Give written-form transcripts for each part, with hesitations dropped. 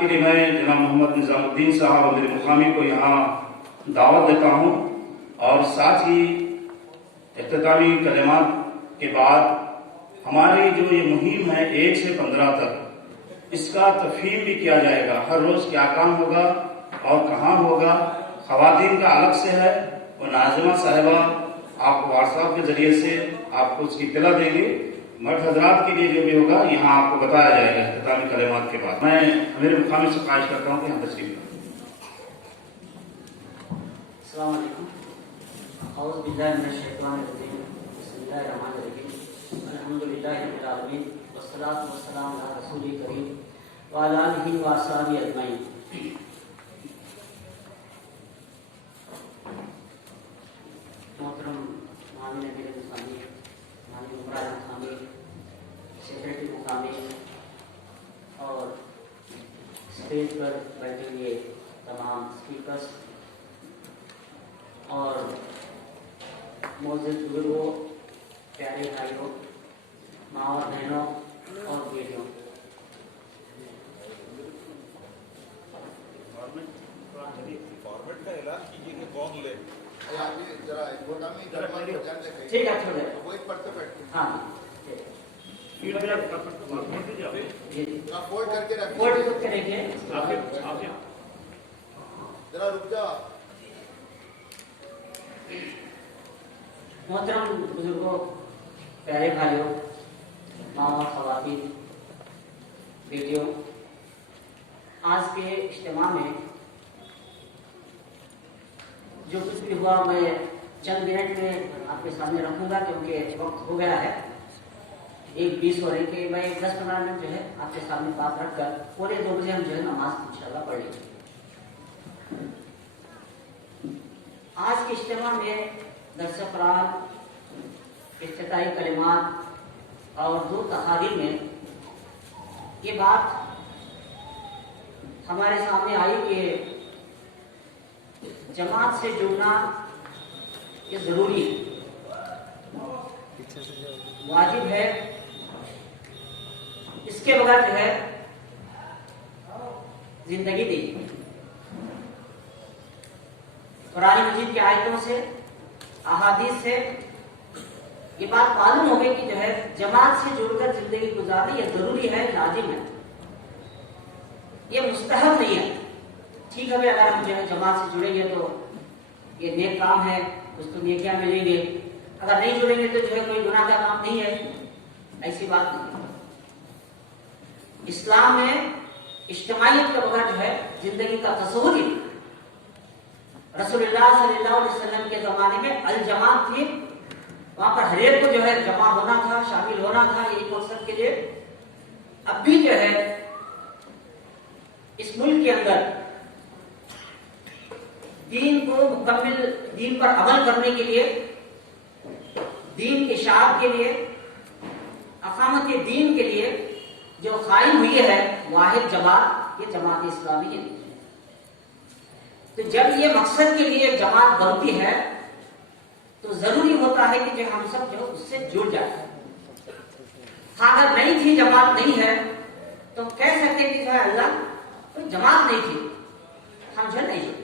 کے لیے میں جناب محمد نظام الدین صاحب اور میرے مقامی کو یہاں دعوت دیتا ہوں، اور ساتھ ہی اختتامی کلمات کے بعد ہماری جو یہ مہم ہے 1 سے 15 تک، اس کا تفہیم بھی کیا جائے گا، ہر روز کیا کام ہوگا اور کہاں ہوگا۔ خواتین کا الگ سے ہے، وہ ناظمہ صاحبہ آپ کو واٹس ایپ کے ذریعے سے آپ کو اس کی اطلاع دیں گے۔ مرد حضرات کے لیے جو بھی ہوگا یہاں آپ کو بتایا جائے گا اختتامی کلمات کے بعد۔ میں میرے مقامی سے خواہش کرتا ہوں کہ یہاں تشریف لائیں۔ السلام علیکم۔ اعوذ باللہ من الشیطان الرجیم، بسم اللہ الرحمن الرحیم، الحمدللہ رب العالمین، والصلاۃ والسلام علی رسول کریم وعلی آلہ واصحابہ اجمعین۔ محترم معاون امیر مقامی، معاون عمرہ مقامی، سیکرٹری مقامی اور اسٹیج پر بیٹھے ہوئے تمام اسپیکرس اور معزز بزرگوں، پیارے بھائیوں، ماں اور بہنوں اور بیٹیوں، فارمیٹ کا اعلان کیجیے کہ کون لے۔ ٹھیک ہے، چھوڑ دیں۔ ہاں فولڈ کریں گے۔ ذرا رک جا۔ محترم بزرگوں، پیارے بھائیوں، ماں اور خواتین، بیٹیوں، آج کے اجتماع میں جو کچھ بھی ہوا میں چند منٹ میں آپ کے سامنے رکھوں گا، کیونکہ وقت ہو گیا ہے 1:20 ہو رہی کہ میں 10-15 منٹ جو ہے آپ کے سامنے بات رکھ کر 2:45 بجے ہم جو ہے نماز انشاءاللہ پڑھ لیں گے۔ آج کے اجتماع میں درس قرآن، افتتاحی کلمات اور 2 تقاریر میں یہ بات ہمارے سامنے آئی کہ جماعت سے جڑنا یہ ضروری ہے، واجب ہے، اس کے بغیر جو ہے زندگی نہیں۔ قرآن مجید کی آیتوں سے، احادیث سے یہ بات معلوم ہو گئی کہ جو ہے جماعت سے جڑ کر زندگی گزارنا یہ ضروری ہے، لازم ہے، یہ مستحب نہیں ہے۔ ٹھیک ہے، اگر ہم جو ہے جماعت سے جڑیں گے تو یہ نیک کام ہے، کچھ تو نیکیاں ملیں گے، اگر نہیں جڑیں گے تو جو ہے کوئی گناہ کا کام نہیں ہے، ایسی بات نہیں۔ اسلام میں اجتماعیت کے بغیر جو ہے زندگی کا تصور ہی نہیں۔ رسول اللہ صلی اللہ علیہ وسلم کے زمانے میں الجماعت تھی، وہاں پر ہر ایک کو جو ہے جمع ہونا تھا، شامل ہونا تھا ایک مقصد کے لیے۔ اب بھی جو ہے اس ملک کے اندر دین کو مکمل، دین پر عمل کرنے کے لیے، دین کی اشاعت کے لیے، اقامت دین کے لیے جو قائم ہوئی ہے واحد جماعت، یہ جماعت اسلامی ہے۔ تو جب یہ مقصد کے لیے جماعت بنتی ہے تو ضروری ہوتا ہے کہ جو ہم سب جو اس سے جڑ جائیں۔ اگر نہیں تھی، جماعت نہیں ہے، تو کہہ سکتے کہ جو ہے اللہ کوئی جماعت نہیں تھی، ہم جو نہیں جڑے۔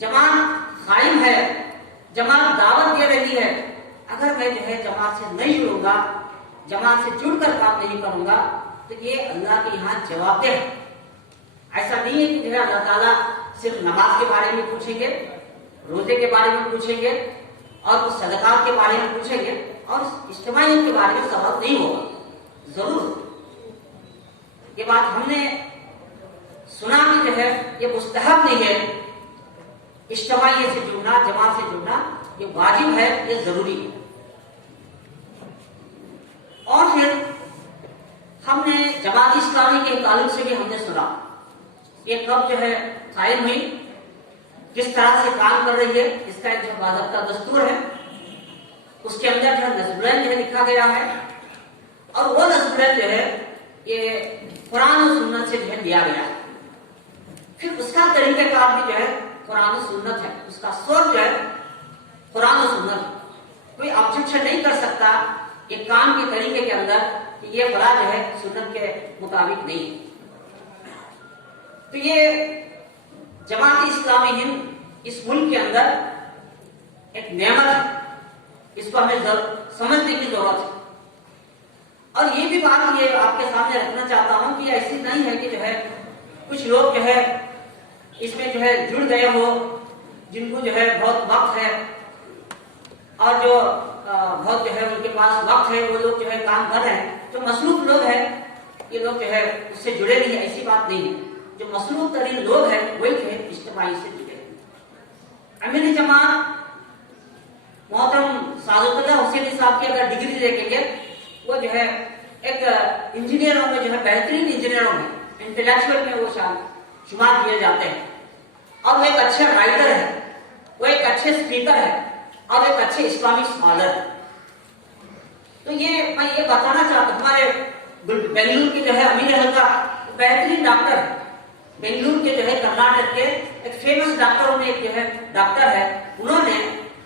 جماعت قائم ہے، جماعت دعوت دے رہی ہے، اگر میں جو ہے جماعت سے نہیں جڑوں گا، جماعت سے جڑ کر کام نہیں کروں گا تو یہ اللہ کے یہاں جواب دہ ہے۔ ایسا نہیں ہے کہ جو ہے اللہ تعالیٰ صرف نماز کے بارے میں پوچھیں گے، روزے کے بارے میں پوچھیں گے اور صدقات کے بارے میں پوچھیں گے اور اجتماعیت کے بارے میں سوال نہیں ہوگا، ضرور۔ یہ بات ہم نے سنا کہ جو ہے یہ مستحب نہیں ہے، اجتماعیت سے جڑنا، جماعت سے جڑنا یہ واجب ہے، یہ ضروری ہے۔ اور پھر ہم نے جماعت اسلامی کے تعلق سے بھی ہم نے سنا یہ کب جو ہے قائم ہوئی، کس طرح سے کام کر رہی ہے، اس کا ایک جو باضابطہ دستور ہے، اس کے اندر جو ہے نظم العین جو ہے لکھا گیا ہے، اور وہ نظم العین جو ہے یہ قرآن و سنت سے جو ہے لیا گیا ہے۔ پھر اس کا طریقہ کار بھی جو ہے قرآن و سنت ہے، اس کا سورس جو ہے قرآن و سنت۔ کوئی آبجیکشن نہیں کر سکتا یہ کام کے طریقے کے اندر کہ یہ فلاں جو ہے سنت کے مطابق نہیں ہے۔ تو یہ جماعت اسلامی ہند اس ملک کے اندر ایک نعمت ہے، اس کو ہمیں سمجھنے کی ضرورت ہے۔ اور یہ بھی بات یہ آپ کے سامنے رکھنا چاہتا ہوں کہ ایسی نہیں ہے کہ جو ہے کچھ لوگ جو ہے اس میں جو ہے جڑ گئے ہو، جن کو جو ہے بہت وقت ہے اور جو بہت جو ہے ان کے پاس وقت ہے، وہ لوگ جو ہے کام کر رہے ہیں۔ جو مصروف لوگ ہیں یہ لوگ جو ہے اس سے جڑے نہیں، ایسی بات نہیں ہے۔ جو مصروف ترین لوگ ہیں وہی جو ہے اجتماعی سے جڑے ہیں۔ امیر جماعت محترم سعادت اللہ حسینی صاحب کی اگر ڈگری دیکھیں گے، وہ جو ہے ایک انجینئروں میں جو ہے بہترین انجینئروں میں، انٹلیکچوئل میں وہ شمار کیے جاتے ہیں، اور وہ ایک اچھا رائٹر ہے، وہ ایک اچھے اسپیکر ہے، اور ایک اچھے اسلامک اسکالر ہے۔ تو یہ میں یہ بتانا چاہتا ہوں، ہمارے بنگلور کے جو ہے امیر حلقہ بہترین ڈاکٹر ہے، بنگلور کے جو ہے کرناٹک کے ایک فیمس ڈاکٹروں میں ایک جو ہے ڈاکٹر ہے، انہوں نے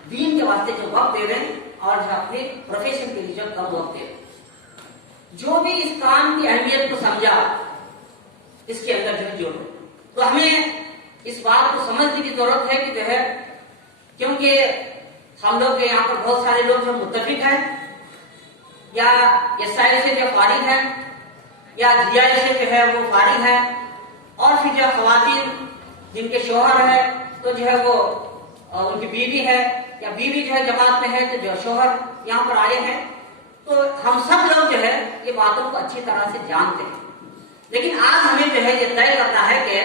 دین کے واسطے جو وقت دے رہے ہیں اور جو اپنے پروفیشن کے لیے جو کم وقت دے رہے ہیں، جو بھی اس کام کی اہمیت کو سمجھا اس کے اندر جو جوڑ، تو ہمیں اس بات کو سمجھنے کی ضرورت ہے کہ جو ہے کیونکہ ہم لوگ یہاں پر بہت سارے لوگ جو متفق ہیں، یا ایس آئی سے جو فارغ ہیں، یا جی آئی سے جو ہے وہ فارغ ہیں، اور پھر جو خواتین جن کے شوہر ہے تو جو ہے وہ ان کی بیوی ہے، یا بیوی جو ہے جماعت میں ہے تو جو شوہر یہاں پر آئے ہیں، تو ہم سب لوگ جو ہے یہ باتوں کو اچھی طرح سے جانتے ہیں۔ لیکن آج ہمیں جو ہے یہ طے کرنا ہے کہ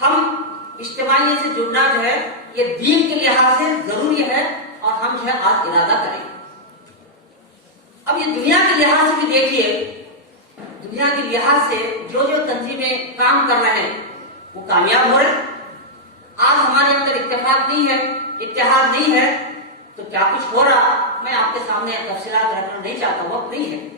ہم اجتماعیت سے جڑنا جو ہے یہ دین کے لحاظ سے ضروری ہے، اور ہم جو ہے آج ارادہ کریں۔ اب یہ دنیا کے لحاظ سے بھی دیکھیے، دنیا کے لحاظ سے جو تنظیمیں کام کر رہے ہیں وہ کامیاب ہو رہے ہیں۔ آج ہمارے اندر اتفاق نہیں ہے، اتحاد نہیں ہے، تو کیا کچھ ہو رہا میں آپ کے سامنے تفصیلات رکھنا نہیں چاہتا، وقت نہیں ہے۔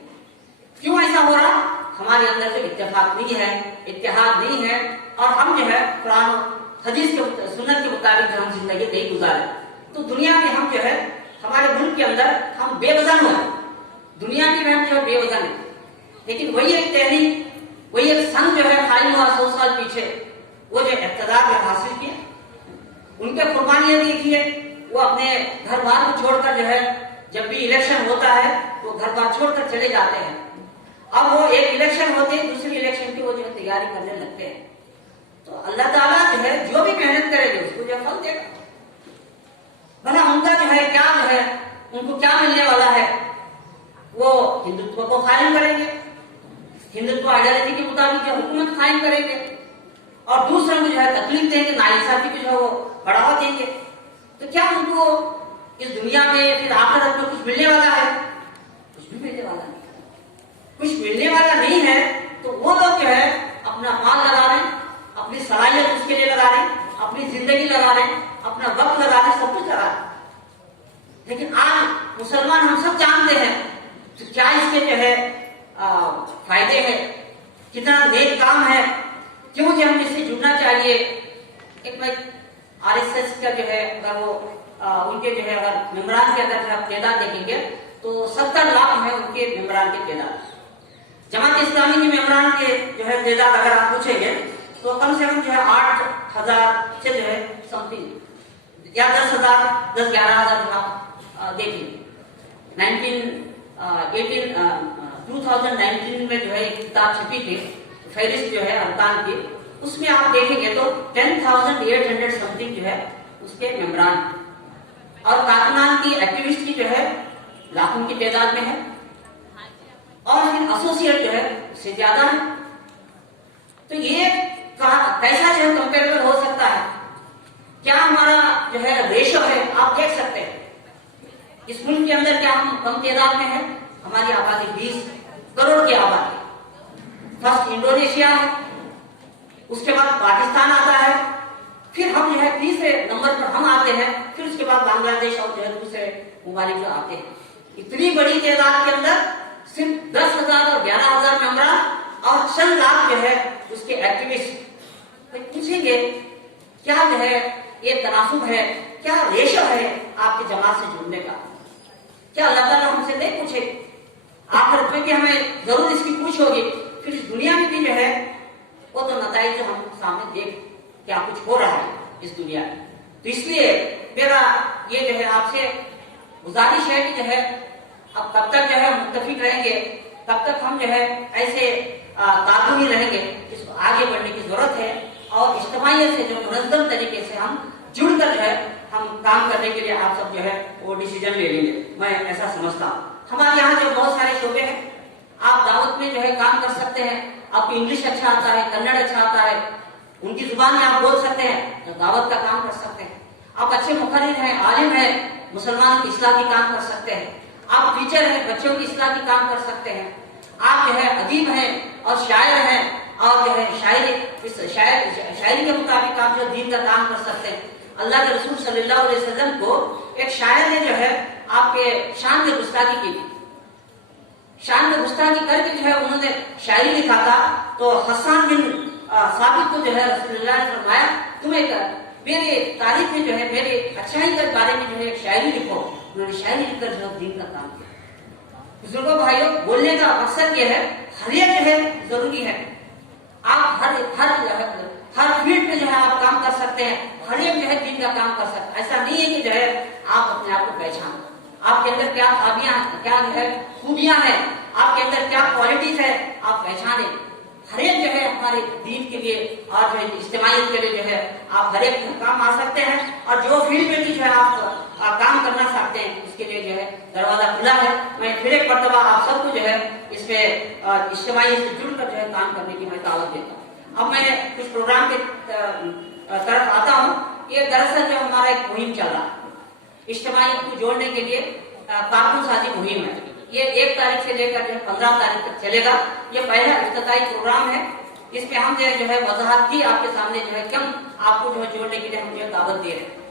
کیوں ایسا ہو رہا؟ ہمارے اندر جو اتفاق نہیں ہے، اتحاد نہیں ہے، اور ہم جو ہے قرآن و حدیث کے سنت کے مطابق جو ہم زندگی نہیں گزارے، تو دنیا میں ہم جو ہے ہمارے ملک کے اندر ہم بے وزن ہوئے، دنیا کی میں ہم جو ہے بے وزن ہے۔ لیکن وہی ایک تحریک، وہی ایک سنگ جو ہے قائم ہوا 100 سال پیچھے، وہ جو اقتدار میں حاصل کیا، ان کے قربانیاں دیکھیے، وہ اپنے گھر بار کو چھوڑ کر جو ہے جب بھی الیکشن ہوتا ہے وہ گھر بار چھوڑ کر چلے جاتے ہیں۔ اب وہ ایک الیکشن ہوتے ہیں، دوسری الیکشن کی وہ جو ہے تیاری کرنے لگتے ہیں۔ تو اللہ تعالیٰ جو ہے جو بھی محنت کرے گی اس کو جو پھل دے گا۔ بھلا ان کا جو ہے کیا جو ہے ان کو کیا ملنے والا ہے؟ وہ ہندوتو کو قائم کریں گے، ہندوتو آئیڈیالوجی کے مطابق جو حکومت قائم کریں گے، اور دوسروں کو جو ہے تکلیف دیں گے، ناانصافی کو جو ہے وہ بڑھاوا دیں گے۔ تو کیا ان کو اس دنیا میں پھر آخرت میں کچھ ملنے والا ہے؟ کچھ بھی ملنے والا نہیں، کچھ ملنے والا نہیں ہے۔ تو وہ لوگ جو ہے اپنا مال لگا رہے ہیں، اپنی صلاحیت اس کے لیے لگا رہے ہیں، اپنی زندگی لگا رہے ہیں، اپنا وقت لگا رہے ہیں، سب کچھ لگا رہے ہیں۔ لیکن آج مسلمان ہم سب جانتے ہیں تو کیا اس کے جو ہے فائدے ہیں، کتنا نیک کام ہے، کیوں جو ہم اس سے جڑنا چاہیے۔ ایک میں آر ایس ایس کا جو ہے اگر وہ ان کے جو ہے اگر ممبران کے اگر آپ تعداد دیکھیں گے تو 70 لاکھ ہے ان کے ممبران کی تعداد۔ جماعت اسلامی کے ممبران کے جو ہے تعداد اگر آپ پوچھیں گے تو کم سے کم جو ہے 8,000 سے جو ہے سم تھنگ، یا 10,000 10-11,000 آپ دیکھیں۔ 2019 میں جو ہے ایک کتاب چھپی تھی فہرست جو ہے ارکان کی، اس میں آپ دیکھیں گے تو 10,800 سم تھنگ جو ہے اس کے ممبران، اور کارکنان کی ایکٹیوسٹ کی جو ہے لاکھوں کی تعداد میں ہے، اور پھر ایسوسیٹ جو ہے اس سے زیادہ ہے۔ تو یہ کیسا جو ہے کمپیریبل ہو سکتا ہے؟ کیا ہمارا جو ہے ریشو ہے آپ دیکھ سکتے ہیں اس ملک کے اندر، کیا ہم کم تعداد میں ہیں؟ ہماری آبادی 20 کروڑ کی آبادی، فرسٹ انڈونیشیا ہے، اس کے بعد پاکستان آتا ہے، پھر ہم جو ہے تیسرے نمبر پر ہم آتے ہیں، پھر اس کے بعد بنگلہ دیش اور جو ہے دوسرے ممالک جو آتے ہیں۔ اتنی بڑی تعداد کے اندر صرف 10,000 اور 11,000 ممبران اور چند لاکھ جو ہے اس کے ایکٹیوسٹ۔ پوچھیں گے کیا جو ہے یہ تناسب ہے، کیا ریشو ہے آپ کی جماعت سے جڑنے کا؟ کیا اللہ تعالیٰ ہم سے نہیں پوچھے؟ آخرت میں بھی ہمیں ضرور اس کی پوچھ ہوگی، پھر اس دنیا میں بھی جو ہے وہ تو نتائج مسائل جو ہم سامنے دیکھ کیا کچھ ہو رہا ہے اس دنیا میں. تو اس لیے میرا یہ جو ہے آپ سے گزارش ہے کہ جو ہے اب تب تک جو ہے متفق رہیں گے، تب تک ہم جو ہے ایسے تعاونی رہیں گے. اس کو آگے بڑھنے کی ضرورت ہے اور اجتماعیت سے جو منظم طریقے سے ہم جڑ کر جو ہے ہم کام کرنے کے لیے آپ سب جو ہے وہ ڈیسیجن لے لیں گے. میں ایسا سمجھتا ہوں. ہمارے یہاں جو بہت سارے شعبے ہیں، آپ دعوت میں جو ہے کام کر سکتے ہیں. آپ کو انگلش اچھا آتا ہے، کنڑ اچھا آتا ہے، ان کی زبان میں آپ بول سکتے ہیں تو دعوت کا کام کر سکتے ہیں. آپ اچھے مخرج ہیں، عالم ہیں، مسلمانوں کی اصلاح کی کام کر سکتے ہیں. آپ ٹیچر ہیں، بچوں کی اصلاح کی کام کر سکتے ہیں. آپ جو ہے ادیب ہیں اور شاعر ہیں اور جو ہے شاعری کے مطابق آپ جو دین کا کام کر سکتے ہیں. اللہ کے رسول صلی اللہ علیہ وسلم کو ایک شاعر نے جو ہے آپ کے شان میں گستاخی کی تھی. شان میں گستاخی کر کے جو ہے انہوں نے شاعری لکھا تھا. تو حسان بن ثابت کو جو ہے رسول اللہ نے فرمایا تمہیں میرے تاریخ میں جو ہے میرے اچھائی کے بارے میں جو ہے ایک شاعری لکھو. انہوں نے شاعری لکھ کر جو ہے دین کا کام کیا. بزرگوں بھائیوں، بولنے کا مقصد یہ ہے ہر ایک جو ہے ضروری ہے. آپ ہر فیلڈ پہ جو ہے آپ کام کر سکتے ہیں. ہر ایک جو ہے دین کا کام کر سکتے ہیں. ایسا نہیں ہے کہ جو ہے آپ اپنے آپ کو پہچانیں. آپ کے اندر کیا خامیاں ہیں، کیا جو ہے خوبیاں ہیں، آپ کے اندر کیا کوالٹیز ہے، آپ پہچانیں. ہر ایک جو ہے ہمارے دین کے لیے اور جو ہے اجتماعیت کے لیے جو ہے آپ ہر ایک کام آ سکتے ہیں. اور جو فیلڈ میں جو ہے آپ کام کرنا چاہتے ہیں اس کے لیے جو ہے دروازہ کھلا ہے. میں پھر ایک مرتبہ آپ سب کو جو ہے اس میں اجتماعیت سے جڑ کر جو ہے کام کرنے کی میں دعوت دیتا ہوں. اب میں کچھ پروگرام کے طرف آتا ہوں. یہ دراصل جو ہمارا ایک مہم چل رہا ہے اجتماعیت کو جوڑنے کے لیے، کارکن سازی مہم ہے. یہ 1 تاریخ سے لے کر جو ہے 15 تاریخ تک چلے گا. یہ پہلا افتتاحی پروگرام ہے. اس میں ہم جو ہے وضاحت کی آپ کے سامنے جو ہے کم آپ کو جو ہے جوڑنے کے لیے ہم جو ہے دعوت دے رہے ہیں.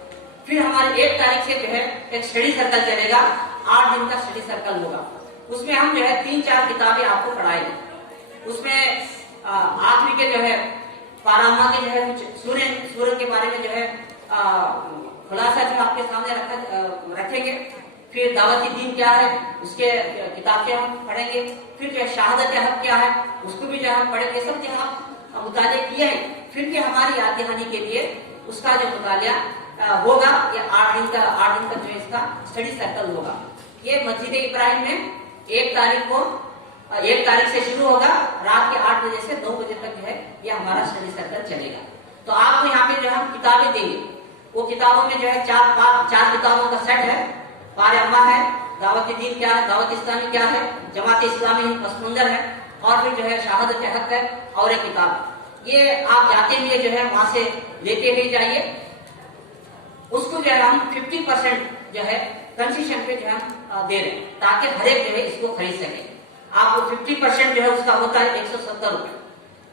پھر ہمارے 1 تاریخ سے جو ہے ایک اسٹڈی سرکل چلے گا. 8 دن کا اسٹڈی سرکل ہوگا. اس میں ہم جو ہے 3-4 کتابیں آپ کو پڑھائیں گے. اس میں آخری کے جو ہے پارامہ کے جو ہے کچھ سورت کے بارے میں جو ہے خلاصہ جو آپ کے سامنے رکھیں گے. پھر دعوتی دین کیا ہے اس کے کتابیں ہم پڑھیں گے. پھر جو ہے شہادت حق کیا ہے اس کو بھی جو ہم پڑھیں گے. سب جو ہم مطالعے کیے ہیں. پھر بھی ہماری یاد دہانی کے لیے اس کا جو مطالعہ ہوگا یہ 8 دن کا جو ہے اس کا اسٹڈی سرکل ہوگا. یہ مسجد ابراہیم میں 1 تاریخ سے شروع ہوگا. رات کے 8 بجے سے 2 بجے تک جو ہے یہ ہمارا اسٹڈی سرکل چلے گا. تو آپ کو یہاں پہ جو ہم کتابیں دیں گے. وہ کتابوں میں جو ہے 4 کتابوں کا سیٹ ہے. پار اما ہے، دعوت دین کیا ہے، دعوت اسلامی کیا ہے، جماعت اسلامی پس منظر ہے، اور پھر جو ہے شہادت حق ہے اور ایک کتاب. یہ آپ جاتے ہوئے جو ہے وہاں سے لیتے ہوئے جائیے. اس کو جو ہے ہم 50% جو ہے کنسیشن پہ جو ہے ہم دے رہے ہیں تاکہ ہر ایک جو ہے اس کو خرید سکے. آپ کو 50% جو ہے اس کا ہوتا ہے 170 روپے.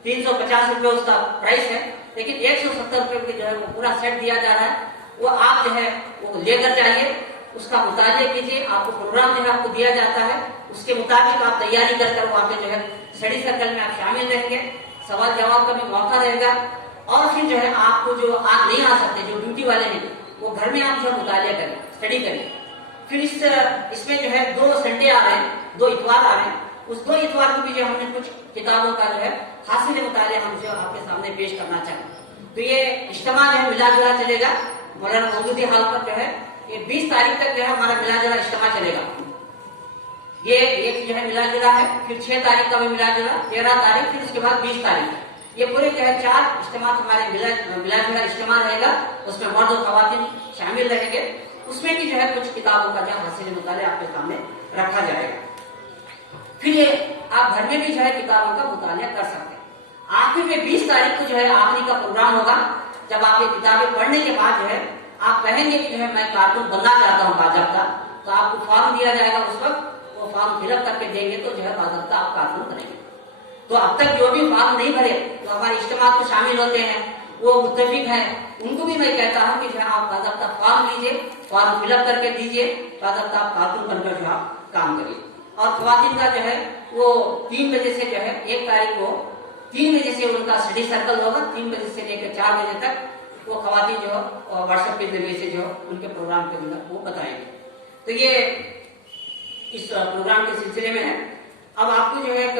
350 روپے اس کا پرائس ہے، لیکن 170 روپے کے جو ہے وہ پورا سیٹ دیا جا رہا ہے. وہ آپ جو ہے وہ لے کر جائیے، اس کا مطالعہ کیجیے. آپ کو پروگرام جو ہے آپ کو دیا جاتا ہے، اس کے مطابق آپ تیاری کر کر وہاں پہ جو ہے اسٹڈی سرکل میں آپ شامل رہیں گے. سوال جواب کا بھی موقع رہے گا. اور پھر جو ہے آپ کو جو نہیں آ سکتے، جو ڈیوٹی والے ہیں، وہ گھر میں آپ جو مطالعہ کریں، اسٹڈی کریں. پھر اس میں جو ہے 2 سنڈے آ رہے ہیں، 2 اتوار آ رہے ہیں. اس 2 اتوار کو بھی جو ہم نے کچھ کتابوں کا جو ہے حاصل مطالعہ ہم جو آپ کے سامنے پیش کرنا چاہیں. تو یہ اجتماع جو ہے ملا جلا چلے گا. مولانا مودودی ہال پر جو ہے یہ 20 تاریخ تک جو ہے ہمارا ملا جلا اجتماع چلے گا. یہ ایک جو ہے ملا جلا ہے. پھر 6 تاریخ کا بھی ملا جلا، 13 تاریخ، پھر اس کے بعد 20 تاریخ. یہ پورے جو ہے 4 اجتماع ہمارے ملا جلا اجتماع رہے گا. اس میں مرد و خواتین شامل رہیں گے. اس میں بھی جو ہے کچھ کتابوں کا جو حاصل مطالعہ آپ کے سامنے رکھا جائے گا. پھر یہ آپ گھر میں بھی جو ہے کتابوں کا مطالعہ کر سکتے ہیں. آخر میں 20 تاریخ کو جو ہے آخری کا پروگرام ہوگا. جب آپ یہ کتابیں پڑھنے کے بعد جو ہے آپ کہیں گے کہ جو ہے میں کارٹون بننا چاہتا ہوں باضابطہ، تو آپ کو فارم دیا جائے گا. اس وقت وہ فارم فل اپ کر کے دیں گے تو جو ہے باضابطہ آپ کارٹون کریں گے. تو اب تک جو بھی فارم نہیں بھرے تو ہمارے اجتماع کو شامل ہوتے ہیں، وہ متفق ہیں، ان کو بھی میں کہتا ہوں کہ جو ہے آپ باضابطہ فارم لیجیے، فارم فل اپ کر کے دیجیے، باضابطہ آپ کارٹون بن کر جو آپ کام کریے. اور خواتین کا جو ہے وہ 3 بجے سے جو ہے 1 تاریخ کو 3 بجے سے ان کا اسٹڈی سرکل ہوگا. 3 بجے سے لے کر 4 بجے تک وہ خواتین جو واٹس ایپ کے ذریعے سے جو ان کے پروگرام کے اندر وہ بتائیں گے. تو یہ اس پروگرام کے سلسلے میں ہے. اب آپ کو جو ہے ایک